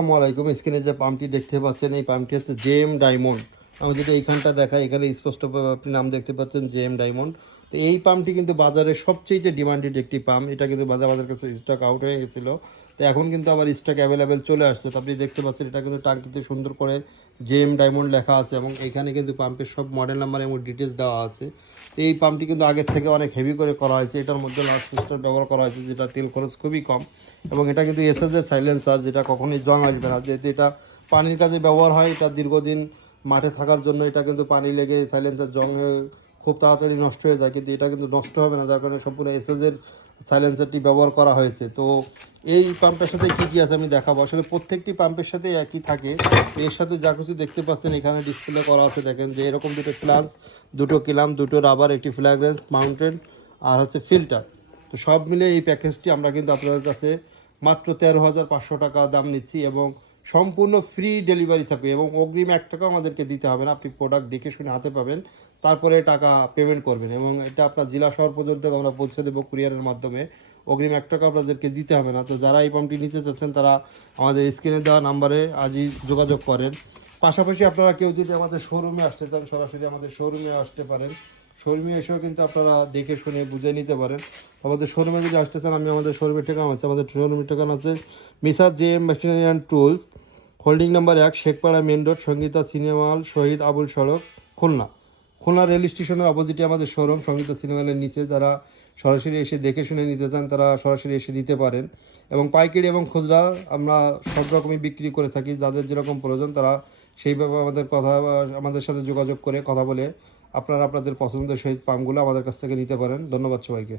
আসসালামু আলাইকুম। স্ক্রিনে যে পাম্পটি দেখতে পাচ্ছেন এই পাম্পটি হচ্ছে জেএম ডায়মন্ড। আমি যদি এইখানটা দেখাই, এখানে স্পষ্টভাবে আপনি নাম দেখতে পাচ্ছেন জেএম ডায়মন্ড। তো এই পাম্পটি কিন্তু বাজারে সবচেয়ে ডিমান্ডেড একটি পাম্প। এটা কিন্তু বাজার কাছে স্টক আউট হয়ে গেছিলো, তো এখন কিন্তু আবার স্টক অ্যাভেলেবেল চলে আসছে। তো আপনি দেখতে পাচ্ছেন এটা কিন্তু টাঙ্কিতে সুন্দর করে জেএম ডায়মন্ড লেখা আছে এবং এখানে কিন্তু পাম্পের সব মডেল নাম্বার এবং ডিটেলস দেওয়া আছে। তো এই পাম্পটি কিন্তু আগের থেকে অনেক হেভি করে করা হয়েছে। এটার মধ্যে লাস্ট সিস্টেম ব্যবহার করা হয়েছে, যেটা তেল খরচ খুবই কম। এবং এটা কিন্তু এসএসের সাইলেন্সার, যেটা কখনোই জং আসবে না। যেহেতু এটা পানির কাজে ব্যবহার হয়, এটা দীর্ঘদিন মাঠে থাকার জন্য এটা কিন্তু পানি লেগে সাইলেন্সার জং হয়ে খুব তাড়াতাড়ি নষ্ট হয়ে যায়, কিন্তু এটা কিন্তু নষ্ট হবে না, যার কারণে সম্পূর্ণ এসএসের সাইলেন্সারটি ব্যবহার করা হয়েছে। তো এই পাম্পের সাথে কী কী আছে আমি দেখাবো। আসলে প্রত্যেকটি পাম্পের সাথে একই থাকে। এর সাথে যা কিছু দেখতে পাচ্ছেন এখানে ডিসপ্লে করা আছে, দেখেন যে এরকম দুটো ফ্লাস, দুটো কিলাম, দুটো রাবার, একটি ফ্ল্যাগ্রেন্স মাউন্টেন আর হচ্ছে ফিল্টার। তো সব মিলে এই প্যাকেজটি আমরা কিন্তু আপনাদের কাছে মাত্র 13,500 টাকা দাম নিচ্ছি এবং সম্পূর্ণ ফ্রি ডেলিভারি থাকবে এবং অগ্রিম 1 টাকাও আমাদেরকে দিতে হবে না। আপনি প্রোডাক্ট দেখে শুনে হাতে পাবেন, তারপরে টাকা পেমেন্ট করবেন এবং এটা আপনার জেলা শহর পর্যন্ত আমরা পৌঁছে দেবো কুরিয়ারের মাধ্যমে। অগ্রিম 1 টাকা আপনাদেরকে দিতে হবে না। তো যারা এই পাম্পটি নিতে চাচ্ছেন তারা আমাদের স্ক্রিনে দেওয়া নাম্বারে আজই যোগাযোগ করেন। পাশাপাশি আপনারা কেউ যদি আমাদের শোরুমে আসতে চান, সরাসরি আমাদের শোরুমে আসতে পারেন। শোরুমে এসেও কিন্তু আপনারা দেখে শুনে বুঝে নিতে পারেন। আমাদের শোরুমে যদি আসতে চান, আমি আমাদের শোরুমের ঠিকানা আছে, আমাদের শোরুমের ঠিকানা আছে messrs JM machinery and tools, holding number 1, Shekhpara main road, Sangita cinema hall, Shahid Abul সড়ক, খুলনা। খুলনা রেল স্টেশনের অপোজিটে আমাদের শোরুম, সঙ্গীতা সিনেমা হলের নিচে। যারা সরাসরি এসে দেখে শুনে নিতে চান তারা সরাসরি এসে নিতে পারেন এবং পাইকারি এবং খুচরা আমরা সব রকমই বিক্রি করে থাকি। যাদের যেরকম প্রয়োজন তারা সেইভাবে আমাদের সাথে যোগাযোগ করে কথা বলে আপনারা আপনাদের পছন্দের সহিত পাম্পগুলো আমাদের কাছ থেকে নিতে পারেন। ধন্যবাদ সবাইকে।